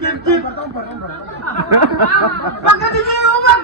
Kit. Bakit hindi umag?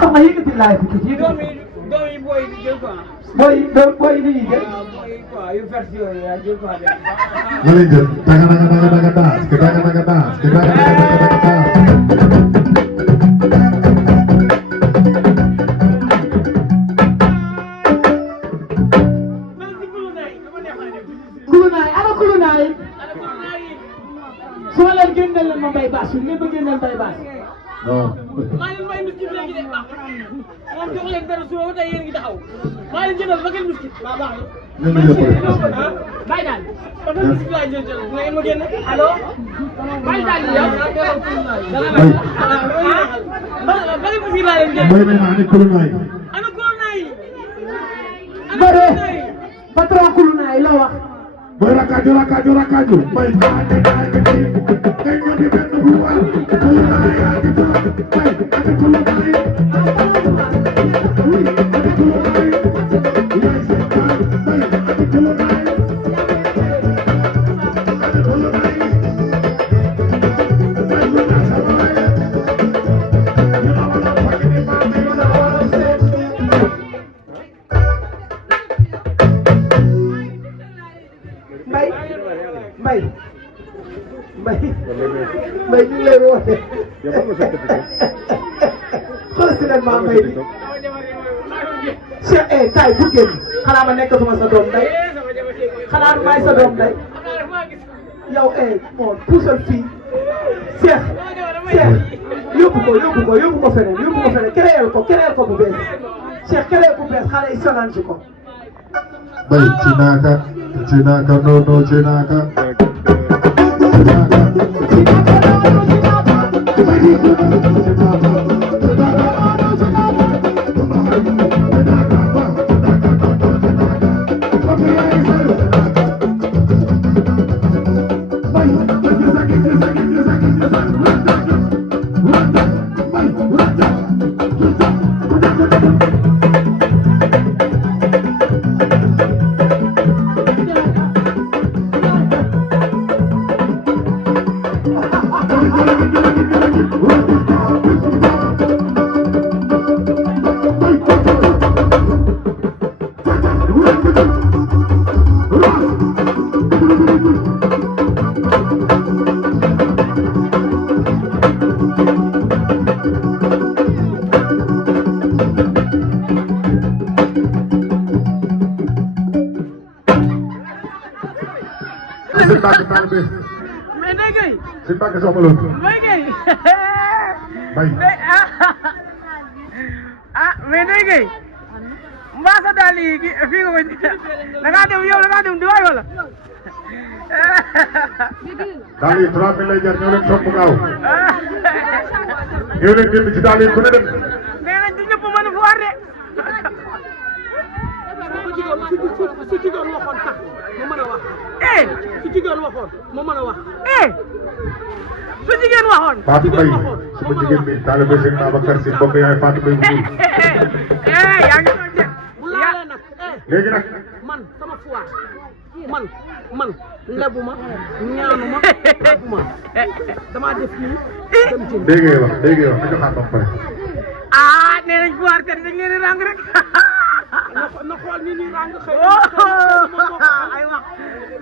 sama yëkkati laay fi tuuti doom yi booy di jël quoi. booy li ñuy jël. booy quoi yu vert yooyu yaa jël quoi de. nga leen jël daga daas ke daga daas. kulunaay ana kulunaay soo leen génneel leen ma mbay baas yi ngeen ma génneel mbay baas. non. maa ngi may miskit léegi de baax moom jox leen dara suba ba tey yéen ngi taxaw maa ngi jëndal ba ngeen miskit waaw baax ñu ngi jël bàyyi daal ba ngeen miskit laa jël jël ngeen ma génne allo bàyyi daal yow ba ngeen miskit laa leen génne mooy may ma ani kulunaay. ana corona yi Mbare patron kulunaay la wax. mooy rakkaaju may kay ñoo di benn bu war kulunaay yaa ngi toog may ani kulunaay. Mbay ñu ngi lay woote xool si leen maa mbay bi Cheikh tay bu génn xanaa ma nekk sama sa doom day xanaa maay sa doom day yow bon puusal fii Cheikh yóbbu ko feneen créer ko bu bees Cheikh créer bu bees xale yi sonal ci ko bay Cinaka no Cinaka. Bye. bi. mais Ndeye Gueye. si Mbacke soxna loolu. Ndeye Gueye. Bay. mais Ndeye Gueye. mbaa sa daal yi fii nga ko da ngaa dem yow da ngaa dem Dubaay wala. daal yi 3000 lay jar ñëw leen topp gaaw. ñëw leen jënd ci daal yi ku ne dem. nee nañ du ñëpp mën a foire de. su jigéen waxoon sax ma mën a wax. su jigéen waxoon ma mën a wax. su jigéen waxoon. Fatou Mbaye suma jigéen bi taalibe Sëñ Babacar Si mbokk yaay Fatou Mbaye bu yaa ngi doon de. bu laalee nag. léegi nag. man sama foire man lebuma ñaanuma lebuma damaa def nii dem jënd. dégg nga wax na joxaat ba pare. nee nañ foire kat dañ leen di rang rek. na xool ni ñuy rang xëy ay wax.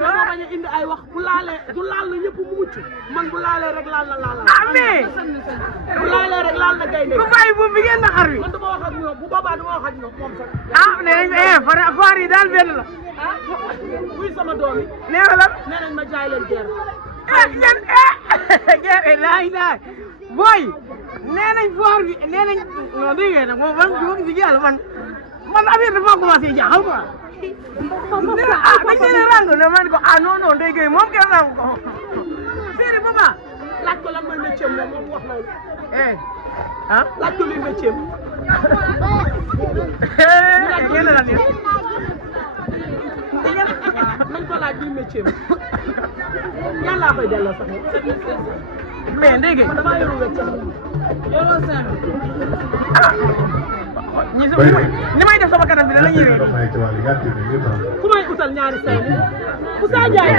moo bañ a indi ay wax bu laalee du laal na ñëpp mu mucc man bu laalee rek laal na mais. bu laalee rek laal na gaynde. bu bàyyi buum bi ngeen naxar wi. man dama wax ak ñoom bu boobaa dama wax ak ñoom moom sax. nee nañ foire yi daal benn la. buy sama doom yi. nee na lan. nee nañ ma jaay leen gerte. gerte laay booy. nee nañ foire bi nee nañ non dégg nga nag moom man si yàlla man affaire dafa commencé jaaxal quoi. dañ leen rang ne man ko non Ndeye Gueye moom kenn rang ko. séeri papa. laaj ko lan mooy métier moom wax loolu. laaj ko luy métier ngeen la ni nañ ko laaj luy métier ñaan laa koy delloo sax. mais Ndeye Gueye. man damaa yoru wecc. yoroo seen. ni may def sama kanam bi la ñuy wéy. ku may utal ñaari seen yi. Moussa Ndiaye.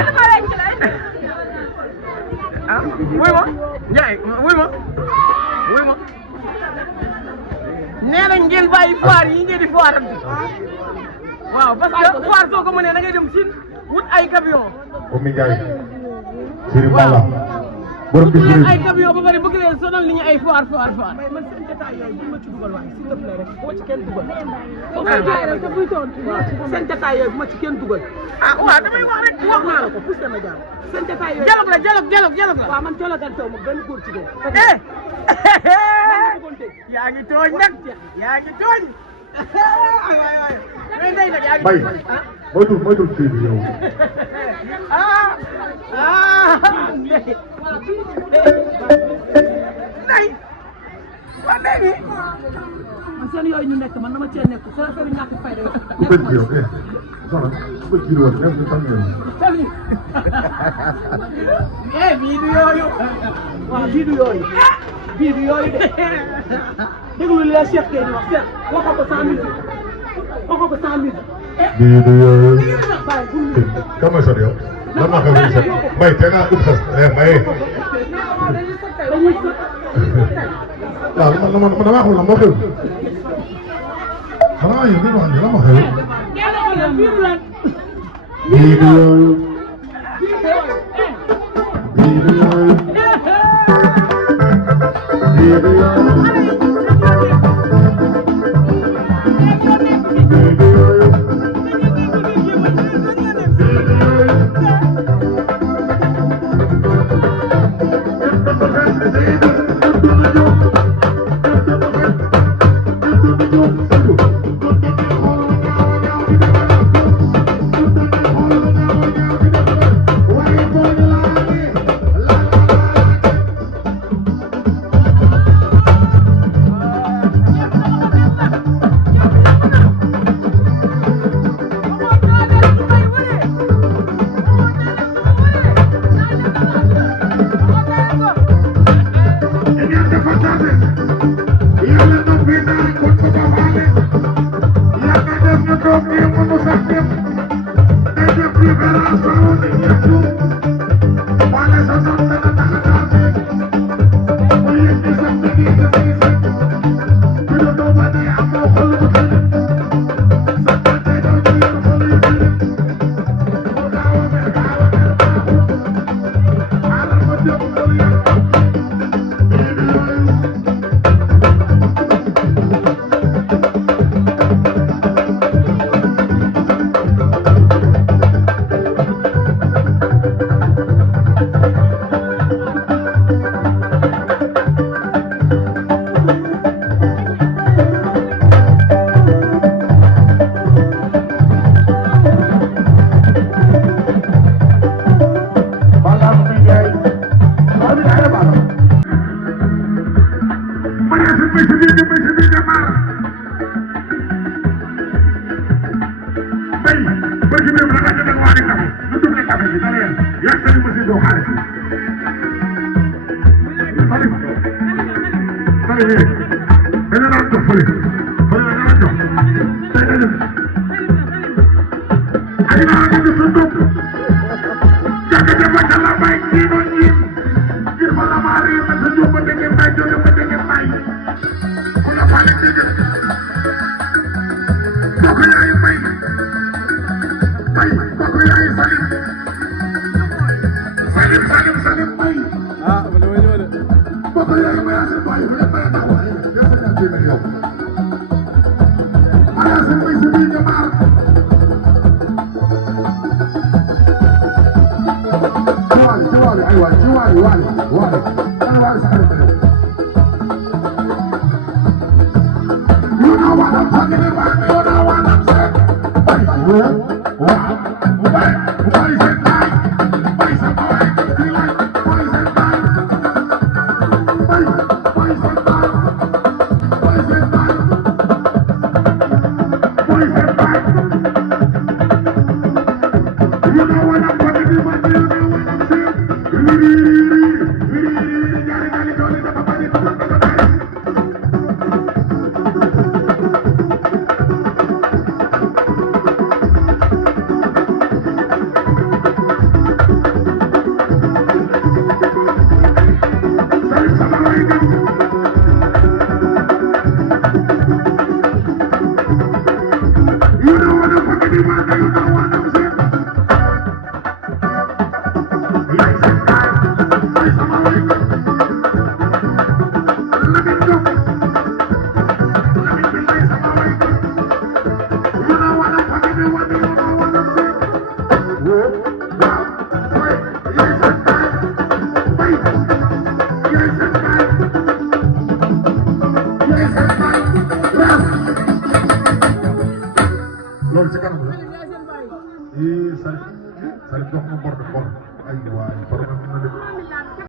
wuy ma Ndiaye wuy ma. nee nañ ngeen bàyyi foire yi ngeen di foire am. waaw parce que foire soo ko mënee da ngay dem Chine wut ay camion. Oumy Ndiaye. Serigne Balla. borom bis bi ay camion ba pare bëgg leen sonal ni ñu ay foire. man seen détail yooyu bu ma ci dugal waaye s'il te plaît rek bu ma ci kenn dugal. seen détail yooyu bu ma ci kenn dugal. waaw damay wax rek wax naa la ko pousse ma jaar. seen détail yooyu. dialogue la. waaw man dialoganteewu ma benn góor ci dee. yaa ngi tooñ nag yaa ngi tooñ. mais Ndeye nag yaa ngi Mbaye moytul kii bi yow. Ndeye. waa Ndeye. man seen yooyu ñu nekk man dama cee nekk seen affaire yu ñàkk fayda bu bëgg yow soxna bu bëgg woon même bu tàmm yow. bii du yooyu. waaw bii du yooyu. bii du yooyu de. déglu li la Cheikh Gueye di wax Cheikh waxoo ko 100 000 waxoo ko 100 000. bii du yooyu. kan mooy sot yow. lan moo xew nii sax Mbaye tey naa ut sax Mbaye. waaw man damaa xam lan moo xew. xanaa yow li ñu wax nii lan moo xew. bii du yooyu. bii du yooyu. bii du yooyu. Yàlla na fi naan ko kooku yaay may may kooku yaay Salim Salim Salim Salim may ah man dama ñëw de kooku yaay may asin may bu may taxaw yow sa ñaan dina yow ala sa may sa bi jamaar Wali ay wali ana wali sa xarit you know what I'm talking about you know what I'm saying why is it like why is it like be like why is it like why is it like why is it like why is it like you know what I'm talking about you know what I'm saying loolu ci kanam la Salim jox ma bor ay waay bor na def